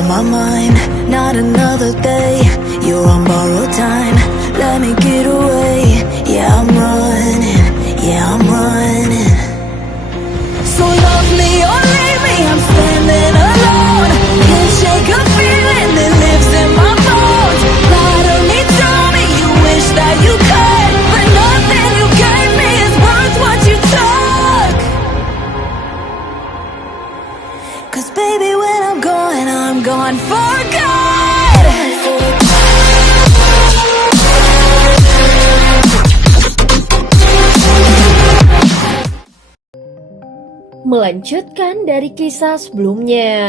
of my mind, not another day. You're on borrowed time, let me get away. Yeah, I'm running, yeah, I'm running. So love me or leave me, I'm standing alone. Can't shake a feeling that lives in my bones. Lie to me, tell me you wish that you could, but nothing you gave me is worth what you took. 'Cause baby, when I'm gone for good. Melanjutkan dari kisah sebelumnya.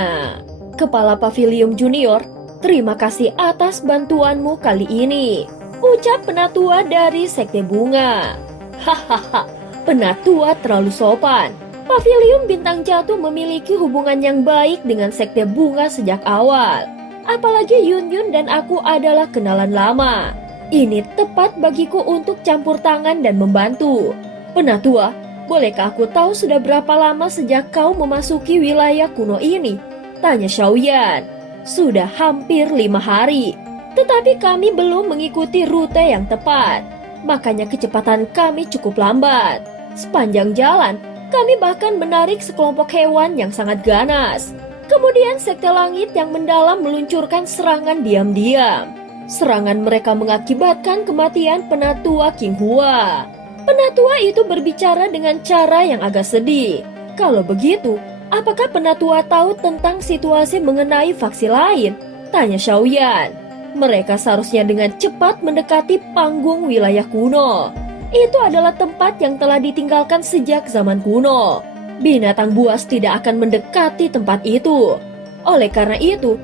Kepala Pavilion Junior, terima kasih atas bantuanmu kali ini, ucap penatua dari Sekte Bunga. Hahaha, penatua terlalu sopan. Pavilion Bintang Jatuh memiliki hubungan yang baik dengan Sekte Bunga sejak awal. Apalagi Yun Yun dan aku adalah kenalan lama. Ini tepat bagiku untuk campur tangan dan membantu. Penatua, bolehkah aku tahu sudah berapa lama sejak kau memasuki wilayah kuno ini? Tanya Xiaoyan. Sudah hampir 5 hari. Tetapi kami belum mengikuti rute yang tepat. Makanya kecepatan kami cukup lambat. Sepanjang jalan, kami bahkan menarik sekelompok hewan yang sangat ganas. Kemudian Sekte Langit yang mendalam meluncurkan serangan diam-diam. Serangan mereka mengakibatkan kematian penatua King Hua. Penatua itu berbicara dengan cara yang agak sedih. Kalau begitu, apakah penatua tahu tentang situasi mengenai faksi lain? Tanya Xiaoyan. Mereka seharusnya dengan cepat mendekati panggung wilayah kuno. Itu adalah tempat yang telah ditinggalkan sejak zaman kuno. Binatang buas tidak akan mendekati tempat itu. Oleh karena itu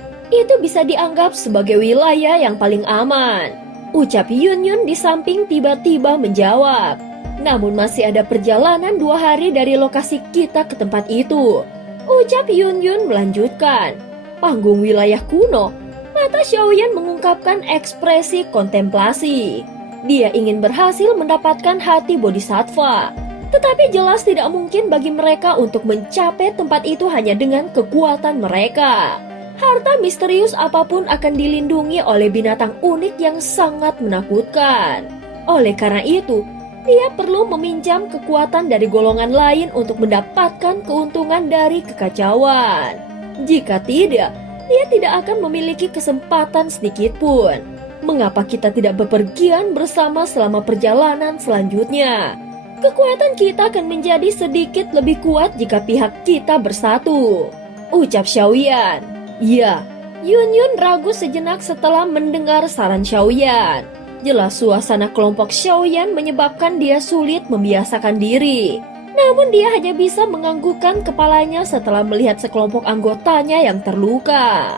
bisa dianggap sebagai wilayah yang paling aman. Ucap Yun Yun di samping tiba-tiba menjawab. Namun masih ada perjalanan 2 hari dari lokasi kita ke tempat itu. Ucap Yun Yun melanjutkan. Panggung wilayah kuno. Mata Xiaoyan mengungkapkan ekspresi kontemplasi. Dia ingin berhasil mendapatkan hati bodhisattva. Tetapi jelas tidak mungkin bagi mereka untuk mencapai tempat itu hanya dengan kekuatan mereka. Harta misterius apapun akan dilindungi oleh binatang unik yang sangat menakutkan. Oleh karena itu, dia perlu meminjam kekuatan dari golongan lain untuk mendapatkan keuntungan dari kekacauan. Jika tidak, dia tidak akan memiliki kesempatan sedikit pun. Mengapa kita tidak bepergian bersama selama perjalanan selanjutnya? Kekuatan kita akan menjadi sedikit lebih kuat jika pihak kita bersatu. Ucap Xiaoyan. Ya, Yun Yun ragu sejenak setelah mendengar saran Xiaoyan. Jelas suasana kelompok Xiaoyan menyebabkan dia sulit membiasakan diri. Namun dia hanya bisa menganggukkan kepalanya setelah melihat sekelompok anggotanya yang terluka.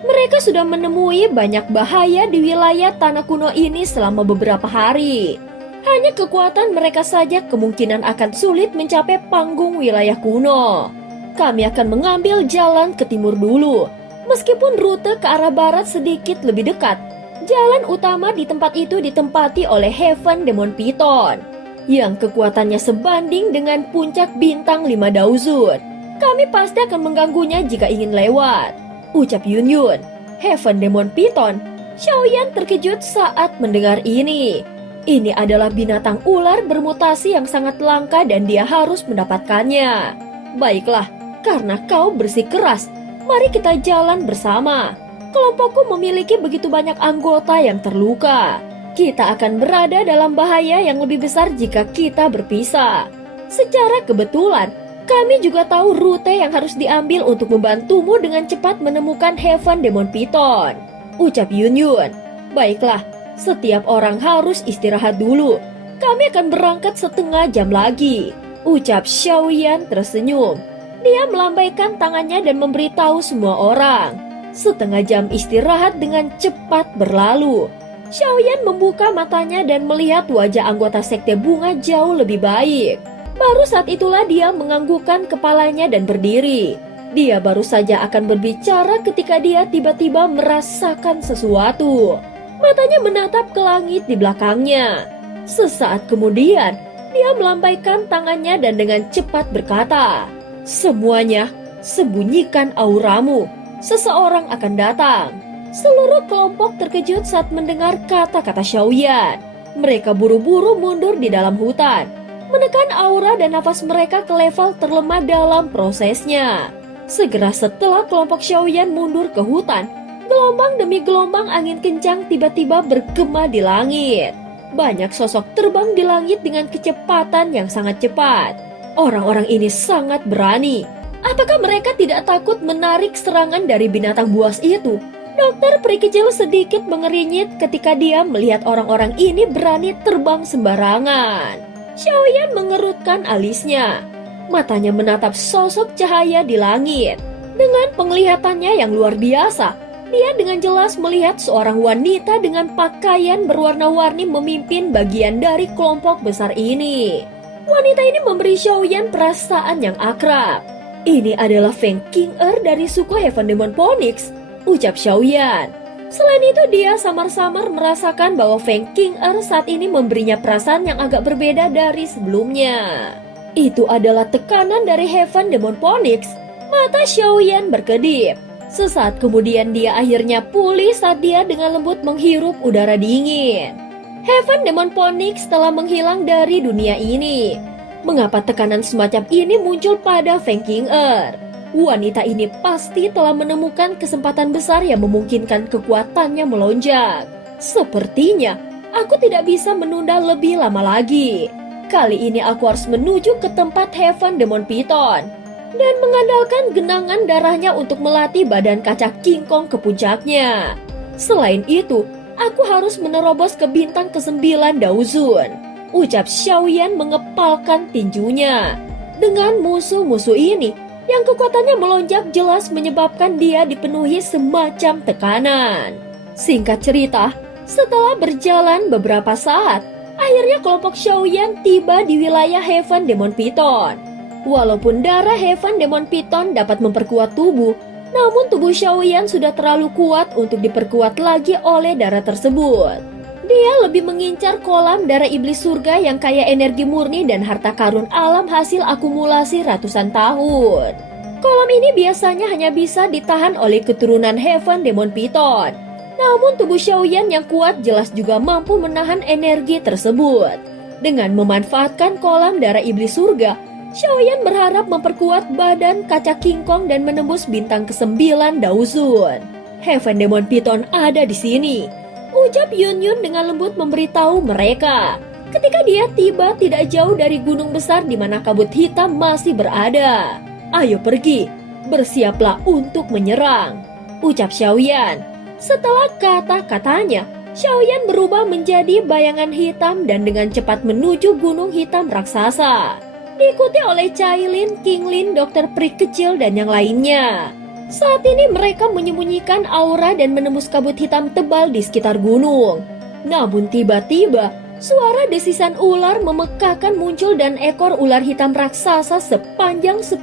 Mereka sudah menemui banyak bahaya di wilayah tanah kuno ini selama beberapa hari. Hanya kekuatan mereka saja kemungkinan akan sulit mencapai panggung wilayah kuno. Kami akan mengambil jalan ke timur dulu. Meskipun rute ke arah barat sedikit lebih dekat, jalan utama di tempat itu ditempati oleh Heaven Demon Python, yang kekuatannya sebanding dengan puncak bintang 5 Daozun. Kami pasti akan mengganggunya jika ingin lewat. Ucap Yun Yun. Heaven Demon Python. Xiaoyan terkejut saat mendengar ini. Ini adalah binatang ular bermutasi yang sangat langka dan dia harus mendapatkannya. Baiklah, karena kau bersikeras, mari kita jalan bersama. Kelompokku memiliki begitu banyak anggota yang terluka. Kita akan berada dalam bahaya yang lebih besar jika kita berpisah. Secara kebetulan, kami juga tahu rute yang harus diambil untuk membantumu dengan cepat menemukan Heaven Demon Python. Ucap Yun Yun. Baiklah, setiap orang harus istirahat dulu. Kami akan berangkat setengah jam lagi. Ucap Xiaoyan tersenyum. Dia melambaikan tangannya dan memberitahu semua orang. Setengah jam istirahat dengan cepat berlalu. Xiaoyan membuka matanya dan melihat wajah anggota Sekte Bunga jauh lebih baik. Baru saat itulah dia menganggukkan kepalanya dan berdiri. Dia baru saja akan berbicara ketika dia tiba-tiba merasakan sesuatu. Matanya menatap ke langit di belakangnya. Sesaat kemudian, dia melambaikan tangannya dan dengan cepat berkata, "Semuanya, sembunyikan auramu. seseorang akan datang. Seluruh kelompok terkejut saat mendengar kata-kata Xiaoyan. Mereka buru-buru mundur di dalam hutan, menekan aura dan nafas mereka ke level terlemah dalam prosesnya. Segera setelah kelompok Xiaoyan mundur ke hutan, gelombang demi gelombang angin kencang tiba-tiba bergema di langit. Banyak sosok terbang di langit dengan kecepatan yang sangat cepat. Orang-orang ini sangat berani. Apakah mereka tidak takut menarik serangan dari binatang buas itu? Dokter peri kecil sedikit mengerinyit ketika dia melihat orang-orang ini berani terbang sembarangan. Xiaoyan mengerutkan alisnya. Matanya menatap sosok cahaya di langit. Dengan penglihatannya yang luar biasa, dia dengan jelas melihat seorang wanita dengan pakaian berwarna-warni memimpin bagian dari kelompok besar ini. Wanita ini memberi Xiaoyan perasaan yang akrab. Ini adalah Feng Qing'er dari suku Heaven Demon Phoenix, ucap Xiaoyan. Selain itu dia samar-samar merasakan bahwa Feng Qing'er saat ini memberinya perasaan yang agak berbeda dari sebelumnya. Itu adalah tekanan dari Heaven Demon Phoenix. Mata Xiaoyan berkedip. Sesaat kemudian dia akhirnya pulih saat dia dengan lembut menghirup udara dingin. Heaven Demon Phoenix telah menghilang dari dunia ini. Mengapa tekanan semacam ini muncul pada Feng Qing'er? Wanita ini pasti telah menemukan kesempatan besar yang memungkinkan kekuatannya melonjak. Sepertinya aku tidak bisa menunda lebih lama lagi. Kali ini aku harus menuju ke tempat Heaven Demon Python dan mengandalkan genangan darahnya untuk melatih badan kaca King Kong ke puncaknya. Selain itu, aku harus menerobos ke bintang ke-9 Daozun, ucap Xiaoyan mengepalkan tinjunya. Dengan musuh-musuh ini, yang kekuatannya melonjak jelas menyebabkan dia dipenuhi semacam tekanan. Singkat cerita, setelah berjalan beberapa saat, akhirnya kelompok Xiaoyan tiba di wilayah Heaven Demon Python. Walaupun darah Heaven Demon Python dapat memperkuat tubuh, namun tubuh Xiaoyan sudah terlalu kuat untuk diperkuat lagi oleh darah tersebut. Dia lebih mengincar kolam darah iblis surga yang kaya energi murni dan harta karun alam hasil akumulasi ratusan tahun. Kolam ini biasanya hanya bisa ditahan oleh keturunan Heaven Demon Python. Namun tubuh Xiaoyan yang kuat jelas juga mampu menahan energi tersebut. Dengan memanfaatkan kolam darah iblis surga, Xiaoyan berharap memperkuat badan kaca King Kong dan menembus bintang ke-9 Daozun. Heaven Demon Python ada di sini, ucap Yun Yun dengan lembut memberitahu mereka. Ketika dia tiba tidak jauh dari gunung besar di mana kabut hitam masih berada. Ayo pergi, bersiaplah untuk menyerang, ucap Xiaoyan. Setelah kata-katanya, Xiaoyan berubah menjadi bayangan hitam dan dengan cepat menuju gunung hitam raksasa. Diikuti oleh Cailin, Qinglin, dokter peri kecil, dan yang lainnya. Saat ini mereka menyembunyikan aura dan menembus kabut hitam tebal di sekitar gunung. Namun tiba-tiba, suara desisan ular memekakkan muncul dan ekor ular hitam raksasa sepanjang 10.000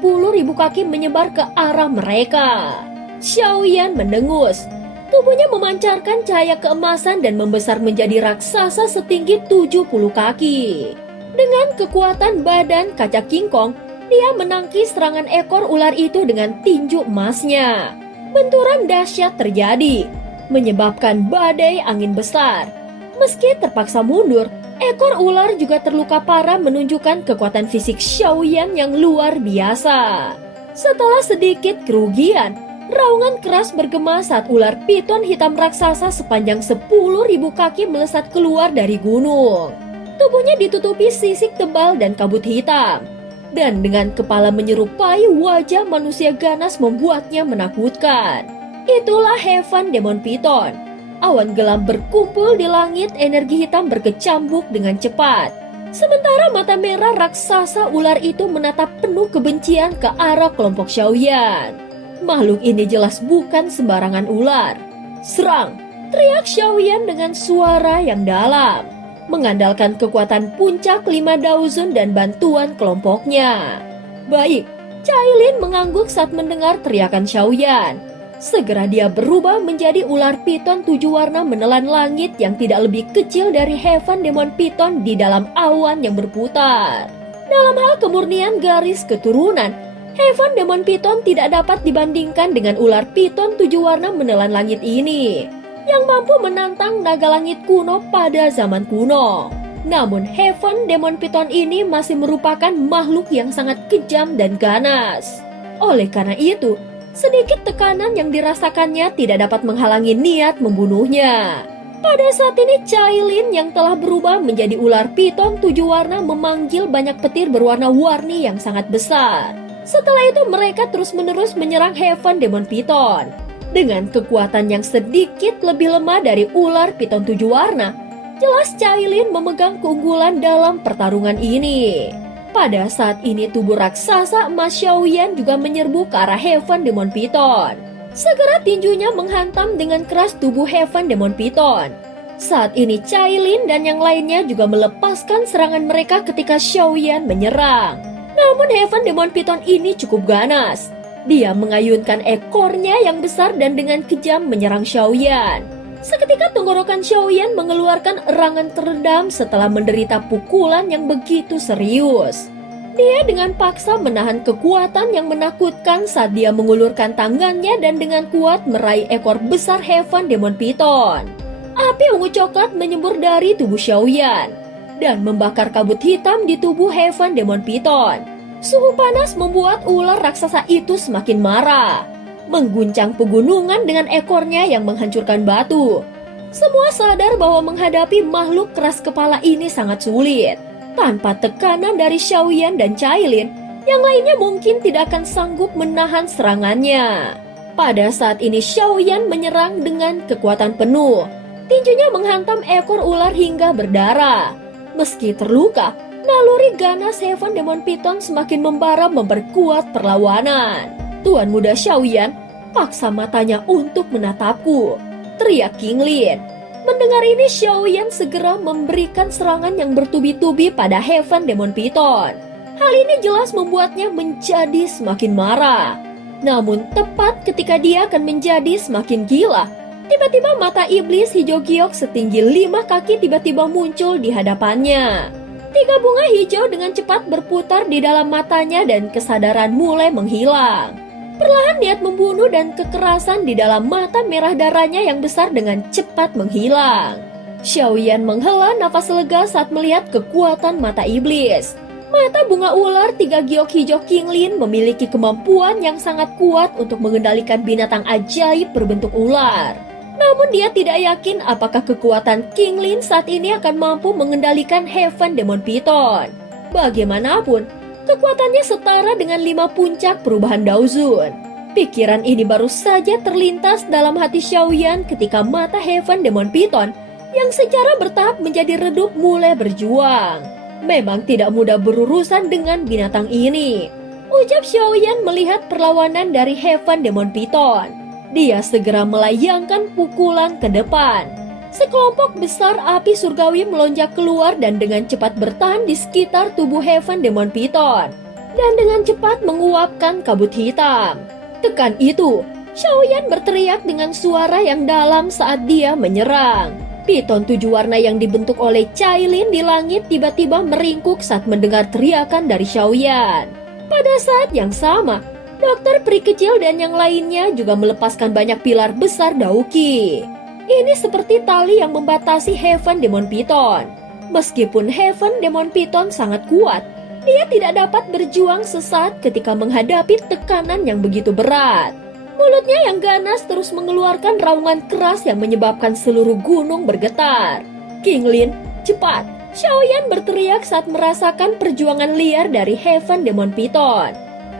kaki menyebar ke arah mereka. Xiaoyan mendengus. Tubuhnya memancarkan cahaya keemasan dan membesar menjadi raksasa setinggi 70 kaki. Dengan kekuatan badan kaca King Kong, dia menangkis serangan ekor ular itu dengan tinju emasnya. Benturan dahsyat terjadi, menyebabkan badai angin besar. Meski terpaksa mundur, ekor ular juga terluka parah menunjukkan kekuatan fisik Xiaoyan yang luar biasa. Setelah sedikit kerugian, raungan keras bergema saat ular piton hitam raksasa sepanjang 10.000 kaki melesat keluar dari gunung. Tubuhnya ditutupi sisik tebal dan kabut hitam. Dan dengan kepala menyerupai wajah manusia ganas membuatnya menakutkan. Itulah Heaven Demon Python. Awan gelap berkumpul di langit, energi hitam berkecambuk dengan cepat. Sementara mata merah raksasa ular itu menatap penuh kebencian ke arah kelompok Xiaoyan. Makhluk ini jelas bukan sembarangan ular. Serang! Teriak Xiaoyan dengan suara yang dalam. Mengandalkan kekuatan puncak 5 Daozun dan bantuan kelompoknya. Baik, Cailin mengangguk saat mendengar teriakan Xiaoyan. Segera dia berubah menjadi ular piton 7 warna menelan langit yang tidak lebih kecil dari Heaven Demon Python di dalam awan yang berputar. Dalam hal kemurnian garis keturunan, Heaven Demon Python tidak dapat dibandingkan dengan ular piton 7 warna menelan langit ini, yang mampu menantang naga langit kuno pada zaman kuno. Namun Heaven Demon Python ini masih merupakan makhluk yang sangat kejam dan ganas. Oleh karena itu, sedikit tekanan yang dirasakannya tidak dapat menghalangi niat membunuhnya. Pada saat ini Cailin yang telah berubah menjadi ular piton 7 warna memanggil banyak petir berwarna-warni yang sangat besar. Setelah itu mereka terus-menerus menyerang Heaven Demon Python. Dengan kekuatan yang sedikit lebih lemah dari ular piton 7 warna, jelas Cailin memegang keunggulan dalam pertarungan ini. Pada saat ini tubuh raksasa emas Xiaoyan juga menyerbu ke arah Heaven Demon Python. Segera tinjunya menghantam dengan keras tubuh Heaven Demon Python. Saat ini Cailin dan yang lainnya juga melepaskan serangan mereka ketika Xiaoyan menyerang. Namun Heaven Demon Python ini cukup ganas. Dia mengayunkan ekornya yang besar dan dengan kejam menyerang Xiaoyan. Seketika tenggorokan Xiaoyan mengeluarkan erangan teredam setelah menderita pukulan yang begitu serius. Dia dengan paksa menahan kekuatan yang menakutkan saat dia mengulurkan tangannya dan dengan kuat meraih ekor besar Heaven Demon Python. Api ungu coklat menyembur dari tubuh Xiaoyan dan membakar kabut hitam di tubuh Heaven Demon Python. Suhu panas membuat ular raksasa itu semakin marah, mengguncang pegunungan dengan ekornya yang menghancurkan batu. Semua sadar bahwa menghadapi makhluk keras kepala ini sangat sulit. Tanpa tekanan dari Xiaoyan dan Cailin, yang lainnya mungkin tidak akan sanggup menahan serangannya. Pada saat ini Xiaoyan menyerang dengan kekuatan penuh. Tinjunya menghantam ekor ular hingga berdarah. Meski terluka, naluri ganas Heaven Demon Python semakin membara memperkuat perlawanan. Tuan muda Xiaoyan paksa matanya untuk menatapku, teriak King Lin. Mendengar ini Xiaoyan segera memberikan serangan yang bertubi-tubi pada Heaven Demon Python. Hal ini jelas membuatnya menjadi semakin marah. Namun tepat ketika dia akan menjadi semakin gila, tiba-tiba mata iblis hijau giok setinggi 5 kaki tiba-tiba muncul di hadapannya. 3 bunga hijau dengan cepat berputar di dalam matanya dan kesadaran mulai menghilang. Perlahan niat membunuh dan kekerasan di dalam mata merah darahnya yang besar dengan cepat menghilang. Xiaoyan menghela nafas lega saat melihat kekuatan mata iblis. Mata bunga ular 3 giok hijau King Lin memiliki kemampuan yang sangat kuat untuk mengendalikan binatang ajaib berbentuk ular. Namun dia tidak yakin apakah kekuatan King Lin saat ini akan mampu mengendalikan Heaven Demon Python. Bagaimanapun, kekuatannya setara dengan 5 puncak perubahan Daozun. Pikiran ini baru saja terlintas dalam hati Xiaoyan ketika mata Heaven Demon Python yang secara bertahap menjadi redup mulai berjuang. Memang tidak mudah berurusan dengan binatang ini, ucap Xiaoyan melihat perlawanan dari Heaven Demon Python. Dia segera melayangkan pukulan ke depan. Sekelompok besar api surgawi melonjak keluar dan dengan cepat bertahan di sekitar tubuh Heaven Demon Python dan dengan cepat menguapkan kabut hitam. Tekan itu, Xiaoyan berteriak dengan suara yang dalam saat dia menyerang. Piton 7 warna yang dibentuk oleh Cailin di langit tiba-tiba meringkuk saat mendengar teriakan dari Xiaoyan. Pada saat yang sama, dokter peri kecil dan yang lainnya juga melepaskan banyak pilar besar Dauki. Ini seperti tali yang membatasi Heaven Demon Python. Meskipun Heaven Demon Python sangat kuat, dia tidak dapat berjuang sesaat ketika menghadapi tekanan yang begitu berat. Mulutnya yang ganas terus mengeluarkan raungan keras yang menyebabkan seluruh gunung bergetar. King Lin, cepat! Xiaoyan berteriak saat merasakan perjuangan liar dari Heaven Demon Python.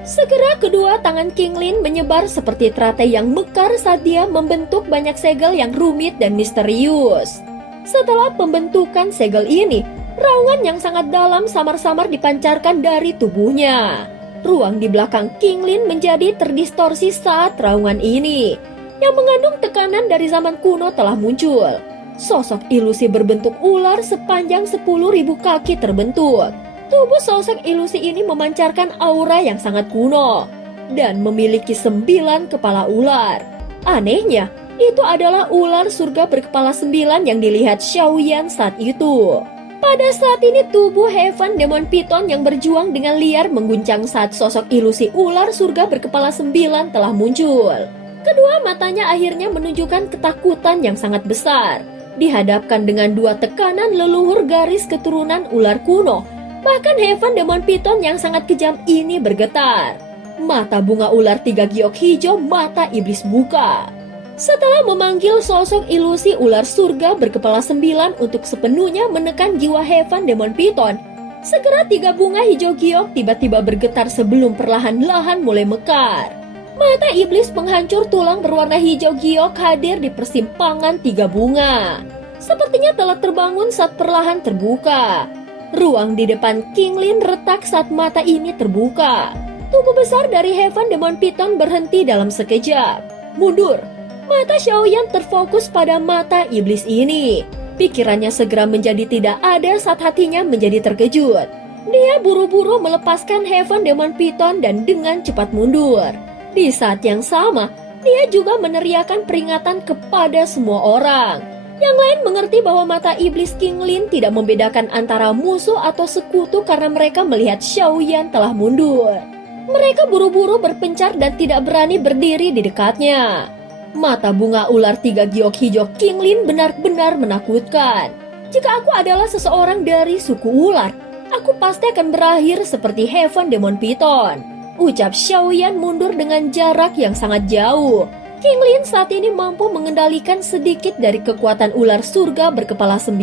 Segera kedua tangan King Lin menyebar seperti teratai yang mekar saat dia membentuk banyak segel yang rumit dan misterius. Setelah pembentukan segel ini, raungan yang sangat dalam samar-samar dipancarkan dari tubuhnya. Ruang di belakang King Lin menjadi terdistorsi saat raungan ini, yang mengandung tekanan dari zaman kuno telah muncul. Sosok ilusi berbentuk ular sepanjang 10.000 kaki terbentuk. Tubuh sosok ilusi ini memancarkan aura yang sangat kuno dan memiliki 9 kepala ular. Anehnya, itu adalah ular surga berkepala 9 yang dilihat Xiaoyan saat itu. Pada saat ini tubuh Heaven Demon Python yang berjuang dengan liar mengguncang saat sosok ilusi ular surga berkepala 9 telah muncul. Kedua matanya akhirnya menunjukkan ketakutan yang sangat besar, dihadapkan dengan dua tekanan leluhur garis keturunan ular kuno. Bahkan Heaven Demon Python yang sangat kejam ini bergetar. Mata bunga ular 3 giok hijau mata iblis buka. Setelah memanggil sosok ilusi ular surga berkepala 9 untuk sepenuhnya menekan jiwa Heaven Demon Python, segera 3 bunga hijau giok tiba-tiba bergetar sebelum perlahan-lahan mulai mekar. Mata iblis penghancur tulang berwarna hijau giok hadir di persimpangan 3 bunga. Sepertinya telah terbangun saat perlahan terbuka. Ruang di depan King Lin retak saat mata ini terbuka. Tubuh besar dari Heaven Demon Python berhenti dalam sekejap. Mundur. Mata Xiaoyan terfokus pada mata iblis ini. Pikirannya segera menjadi tidak ada saat hatinya menjadi terkejut. Dia buru-buru melepaskan Heaven Demon Python dan dengan cepat mundur. Di saat yang sama, dia juga meneriakkan peringatan kepada semua orang. Yang lain mengerti bahwa mata iblis King Lin tidak membedakan antara musuh atau sekutu karena mereka melihat Xiaoyan telah mundur. Mereka buru-buru berpencar dan tidak berani berdiri di dekatnya. Mata bunga ular 3 giok hijau King Lin benar-benar menakutkan. Jika aku adalah seseorang dari suku ular, aku pasti akan berakhir seperti Heaven Demon Python. Ucap Xiaoyan mundur dengan jarak yang sangat jauh. King Lin saat ini mampu mengendalikan sedikit dari kekuatan ular surga berkepala 9.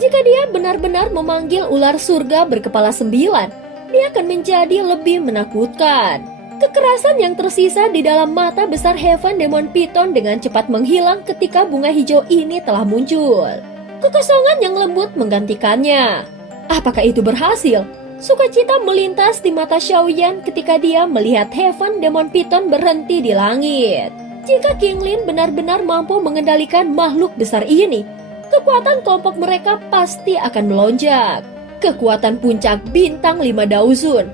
Jika dia benar-benar memanggil ular surga berkepala 9, dia akan menjadi lebih menakutkan. Kekerasan yang tersisa di dalam mata besar Heaven Demon Python dengan cepat menghilang ketika bunga hijau ini telah muncul. Kekosongan yang lembut menggantikannya. Apakah itu berhasil? Sukacita melintas di mata Xiaoyan ketika dia melihat Heaven Demon Python berhenti di langit. Jika King Lin benar-benar mampu mengendalikan makhluk besar ini, kekuatan kelompok mereka pasti akan melonjak. Kekuatan puncak bintang 5 Daozun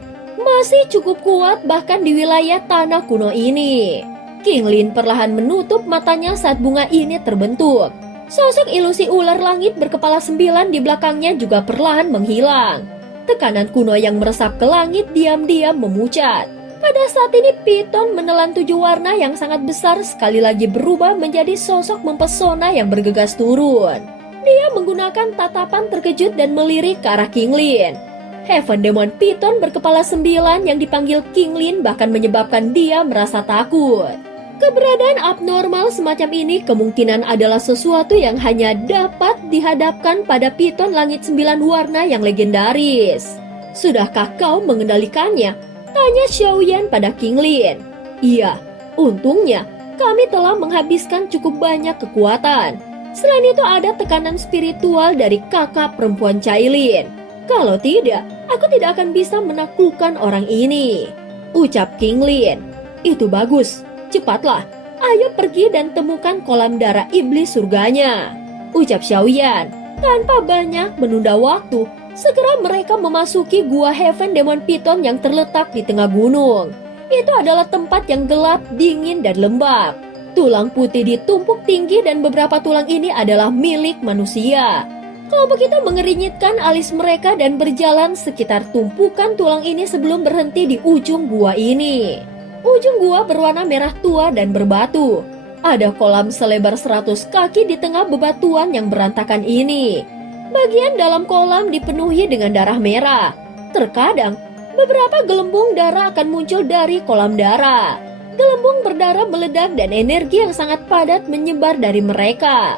masih cukup kuat bahkan di wilayah tanah kuno ini. King Lin perlahan menutup matanya saat bunga ini terbentuk. Sosok ilusi ular langit berkepala 9 di belakangnya juga perlahan menghilang. Tekanan kuno yang meresap ke langit diam-diam memucat. Pada saat ini Python menelan 7 warna yang sangat besar sekali lagi berubah menjadi sosok mempesona yang bergegas turun. Dia menggunakan tatapan terkejut dan melirik ke arah King Lin. Heaven Demon Python berkepala 9 yang dipanggil King Lin bahkan menyebabkan dia merasa takut. Keberadaan abnormal semacam ini kemungkinan adalah sesuatu yang hanya dapat dihadapkan pada Python langit 9 warna yang legendaris. Sudahkah kau mengendalikannya? Tanya Xiaoyan pada King Lin. Iya, untungnya kami telah menghabiskan cukup banyak kekuatan. Selain itu ada tekanan spiritual dari kakak perempuan Cailin. Kalau tidak, aku tidak akan bisa menaklukkan orang ini. Ucap King Lin. Itu bagus. Cepatlah, ayo pergi dan temukan kolam darah iblis surganya. Ucap Xiaoyan. Tanpa banyak menunda waktu, segera mereka memasuki gua Heaven Demon Python yang terletak di tengah gunung. Itu adalah tempat yang gelap, dingin, dan lembab. Tulang putih ditumpuk tinggi dan beberapa tulang ini adalah milik manusia. Kelompok itu mengerinyitkan alis mereka dan berjalan sekitar tumpukan tulang ini sebelum berhenti di ujung gua ini. Ujung gua berwarna merah tua dan berbatu. Ada kolam selebar 100 kaki di tengah bebatuan yang berantakan ini. Bagian dalam kolam dipenuhi dengan darah merah. Terkadang, beberapa gelembung darah akan muncul dari kolam darah. Gelembung berdarah meledak dan energi yang sangat padat menyebar dari mereka.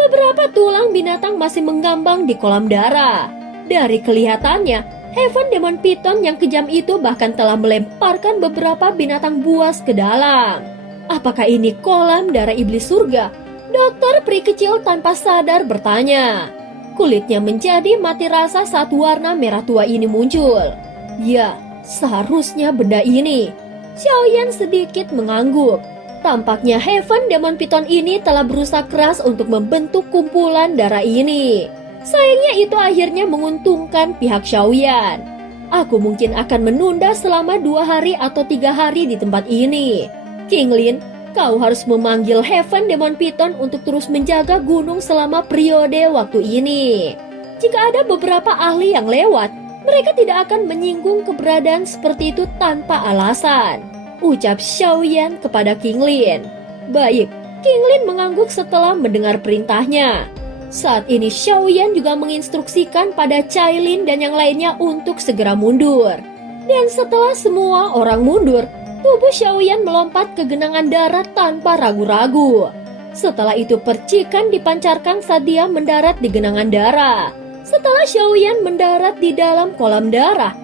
Beberapa tulang binatang masih mengambang di kolam darah. Dari kelihatannya, Heaven Demon Python yang kejam itu bahkan telah melemparkan beberapa binatang buas ke dalam. Apakah ini kolam darah iblis surga? Dokter peri kecil tanpa sadar bertanya. Kulitnya menjadi mati rasa saat warna merah tua ini muncul. Ya, seharusnya benda ini. Xiaoyan sedikit mengangguk. Tampaknya Heaven Demon Python ini telah berusaha keras untuk membentuk kumpulan darah ini. Sayangnya itu akhirnya menguntungkan pihak Xiaoyan. Aku mungkin akan menunda selama 2 hari atau 3 hari di tempat ini. King Lin, kau harus memanggil Heaven Demon Python untuk terus menjaga gunung selama periode waktu ini. Jika ada beberapa ahli yang lewat, mereka tidak akan menyinggung keberadaan seperti itu tanpa alasan, ucap Xiaoyan kepada King Lin. Baik, King Lin mengangguk setelah mendengar perintahnya. Saat ini Xiaoyan juga menginstruksikan pada Cailin dan yang lainnya untuk segera mundur. Dan setelah semua orang mundur, tubuh Xiaoyan melompat ke genangan darah tanpa ragu-ragu. Setelah itu percikan dipancarkan saat dia mendarat di genangan darah. Setelah Xiaoyan mendarat di dalam kolam darah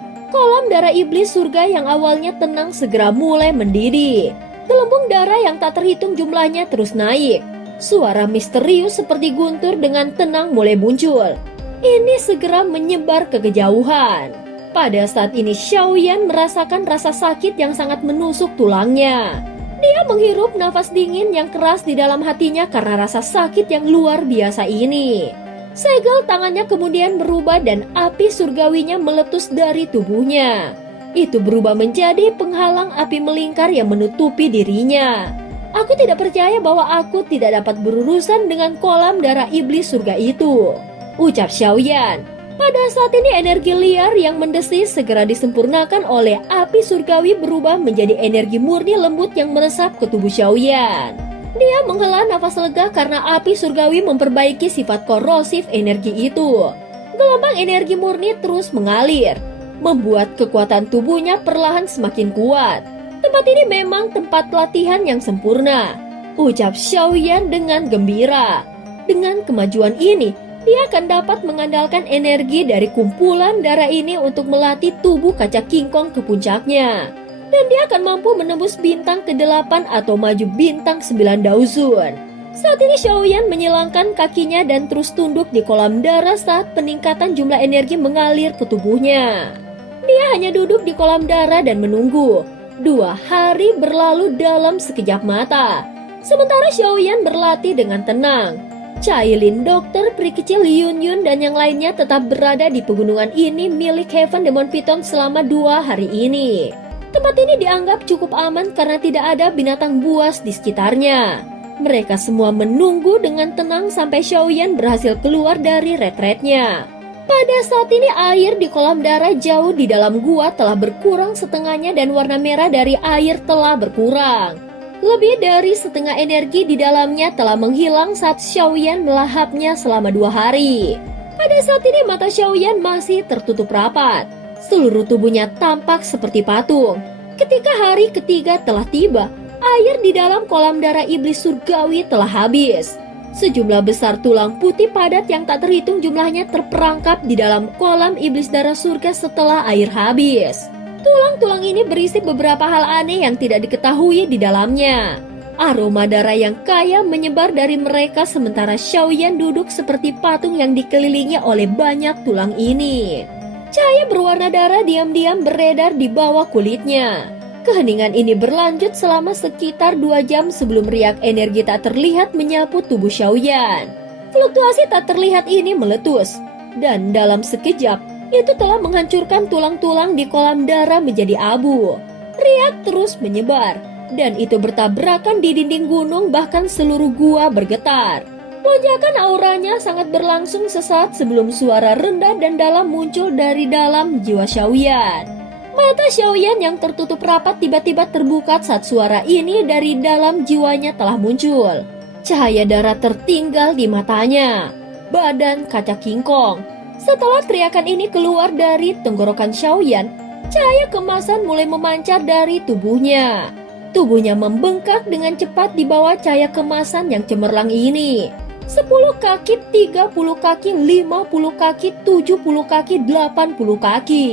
iblis surga yang awalnya tenang segera mulai mendidih. Gelembung darah yang tak terhitung jumlahnya terus naik. Suara misterius seperti guntur dengan tenang mulai muncul. Ini segera menyebar ke kejauhan. Pada saat ini Xiaoyan merasakan rasa sakit yang sangat menusuk tulangnya. Dia menghirup nafas dingin yang keras di dalam hatinya karena rasa sakit yang luar biasa ini. Segel tangannya kemudian berubah dan api surgawinya meletus dari tubuhnya. Itu berubah menjadi penghalang api melingkar yang menutupi dirinya. Aku tidak percaya bahwa aku tidak dapat berurusan dengan kolam darah iblis surga itu, ucap Xiaoyan. Pada saat ini energi liar yang mendesis segera disempurnakan oleh api surgawi berubah menjadi energi murni lembut yang meresap ke tubuh Xiaoyan. Dia menghela nafas lega karena api surgawi memperbaiki sifat korosif energi itu. Gelombang energi murni terus mengalir, membuat kekuatan tubuhnya perlahan semakin kuat. Tempat ini memang tempat latihan yang sempurna, ucap Xiaoyan dengan gembira. Dengan kemajuan ini, dia akan dapat mengandalkan energi dari kumpulan darah ini untuk melatih tubuh kaca King Kong ke puncaknya. Dan dia akan mampu menembus bintang ke-8 atau maju bintang 9 Daozun. Saat ini Xiaoyan menyilangkan kakinya dan terus tunduk di kolam darah saat peningkatan jumlah energi mengalir ke tubuhnya. Dia hanya duduk di kolam darah dan menunggu. 2 hari berlalu dalam sekejap mata. Sementara Xiaoyan berlatih dengan tenang. Cailin, dokter peri kecil Yun Yun dan yang lainnya tetap berada di pegunungan ini milik Heaven Demon Python selama 2 hari ini. Tempat ini dianggap cukup aman karena tidak ada binatang buas di sekitarnya. Mereka semua menunggu dengan tenang sampai Xiaoyan berhasil keluar dari retretnya. Pada saat ini air di kolam darah jauh di dalam gua telah berkurang setengahnya dan warna merah dari air telah berkurang. Lebih dari setengah energi di dalamnya telah menghilang saat Xiaoyan melahapnya selama 2 hari. Pada saat ini mata Xiaoyan masih tertutup rapat. Seluruh tubuhnya tampak seperti patung. Ketika hari ketiga telah tiba, air di dalam kolam darah iblis surgawi telah habis. Sejumlah besar tulang putih padat yang tak terhitung jumlahnya terperangkap di dalam kolam iblis darah surga setelah air habis. Tulang-tulang ini berisi beberapa hal aneh yang tidak diketahui di dalamnya. Aroma darah yang kaya menyebar dari mereka sementara Xiaoyan duduk seperti patung yang dikelilingi oleh banyak tulang ini. Cahaya berwarna darah diam-diam beredar di bawah kulitnya. Keheningan ini berlanjut selama sekitar 2 jam sebelum riak energi tak terlihat menyapu tubuh Xiaoyan. Fluktuasi tak terlihat ini meletus, dan dalam sekejap, itu telah menghancurkan tulang-tulang di kolam darah menjadi abu. Riak terus menyebar, dan itu bertabrakan di dinding gunung bahkan seluruh gua bergetar. Lonjakan auranya sangat berlangsung sesaat sebelum suara rendah dan dalam muncul dari dalam jiwa Xiaoyan. Mata Xiaoyan yang tertutup rapat tiba-tiba terbuka saat suara ini dari dalam jiwanya telah muncul. Cahaya darah tertinggal di matanya. Badan kaca King Kong. Setelah teriakan ini keluar dari tenggorokan Xiaoyan, cahaya kemasan mulai memancar dari tubuhnya. Tubuhnya membengkak dengan cepat di bawah cahaya kemasan yang cemerlang ini. 10 kaki, 30 kaki, 50 kaki, 70 kaki, 80 kaki.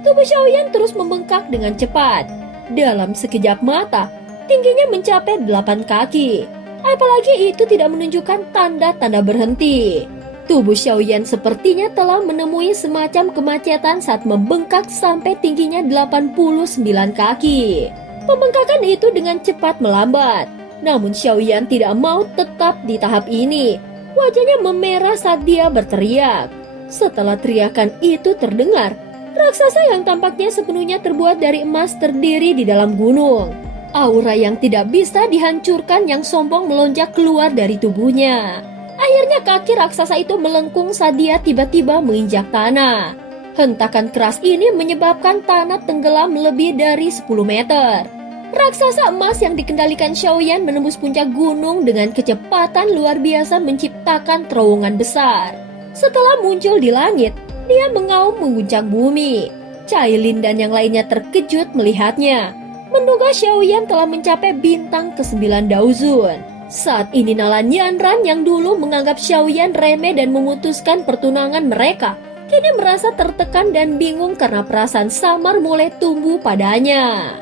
Tubuh Xiaoyan terus membengkak dengan cepat. Dalam sekejap mata, tingginya mencapai 8 kaki. Apalagi itu tidak menunjukkan tanda-tanda berhenti. Tubuh Xiaoyan sepertinya telah menemui semacam kemacetan saat membengkak sampai tingginya 89 kaki. Pembengkakan itu dengan cepat melambat. Namun Xiaoyan tidak mau tetap di tahap ini. Wajahnya memerah saat dia berteriak. Setelah teriakan itu terdengar, raksasa yang tampaknya sepenuhnya terbuat dari emas terdiri di dalam gunung. Aura yang tidak bisa dihancurkan yang sombong melonjak keluar dari tubuhnya. Akhirnya kaki raksasa itu melengkung saat dia tiba-tiba menginjak tanah. Hentakan keras ini menyebabkan tanah tenggelam lebih dari 10 meter. Raksasa emas yang dikendalikan Xiaoyan menembus puncak gunung dengan kecepatan luar biasa menciptakan terowongan besar. Setelah muncul di langit, dia mengaum mengguncang bumi. Cailin dan yang lainnya terkejut melihatnya. Menduga Xiaoyan telah mencapai bintang ke-9 Daozun. Saat ini Nalan Yanran yang dulu menganggap Xiaoyan remeh dan memutuskan pertunangan mereka, kini merasa tertekan dan bingung karena perasaan samar mulai tumbuh padanya.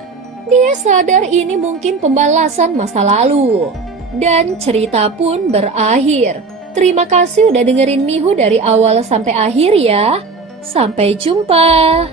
Dia sadar ini mungkin pembalasan masa lalu. Dan cerita pun berakhir. Terima kasih udah dengerin Mihu dari awal sampai akhir ya. Sampai jumpa.